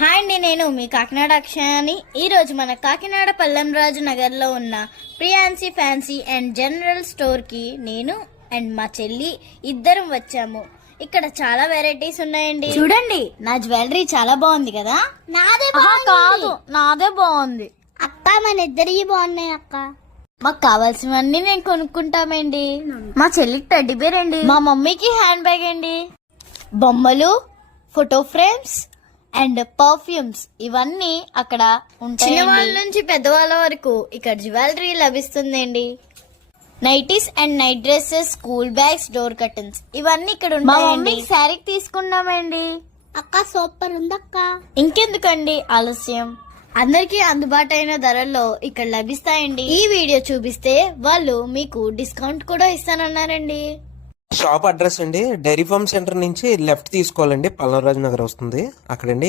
Hi అండి, నేను మీ కాకినాడ అక్షయాని. ఈరోజు మన కాకినాడ పల్లెంరాజు నగర్లో ఉన్న ప్రియాన్సీ ఫ్యాన్సీ అండ్ జనరల్ స్టోర్కి నేను అండ్ మా చెల్లి ఇద్దరం వచ్చాము. ఇక్కడ చాలా వెరైటీస్ ఉన్నాయండి. చూడండి, నా జ్యువెలరీ చాలా బాగుంది కదా. నాదే కాదు, నాదే బాగుంది. అక్క, మన ఇద్దరికి బాగున్నాయి అక్క. మాకు కావాల్సినవన్నీ నేను కొనుక్కుంటామండి. మా చెల్లికి టెడ్డీ బేర్ అండి, మా మమ్మీకి హ్యాండ్ బ్యాగ్ అండి, బొమ్మలు, ఫోటో ఫ్రేమ్స్ అండ్ పర్ఫ్యూమ్స్ ఇవన్నీ అక్కడ ఉంటాయి. చిన్నవాళ్ళ నుంచి పెద్దవాళ్ళ వరకు ఇక్కడ జ్యువెలరీ లభిస్తుందండి. Nighties and night dresses, school bags, door curtains ఇవన్నీ ఇక్కడ ఉంటాయండి. శారీ తీసుకున్నామండి. అక్క సూపర్ ఉందక్క. ఇంకెందుకండి ఆలస్యం, అందరికీ అందుబాటైన ధరల్లో ఇక్కడ లభిస్తాయండి. ఈ వీడియో చూపిస్తే వాళ్ళు మీకు డిస్కౌంట్ కూడా ఇస్తానన్నారండి. షాప్ అడ్రస్ అండి, డైరీ ఫార్మ్ సెంటర్ నుంచి లెఫ్ట్ తీసుకోవాలండి, పల్లవరాజు నగర్ వస్తుంది అక్కడండి.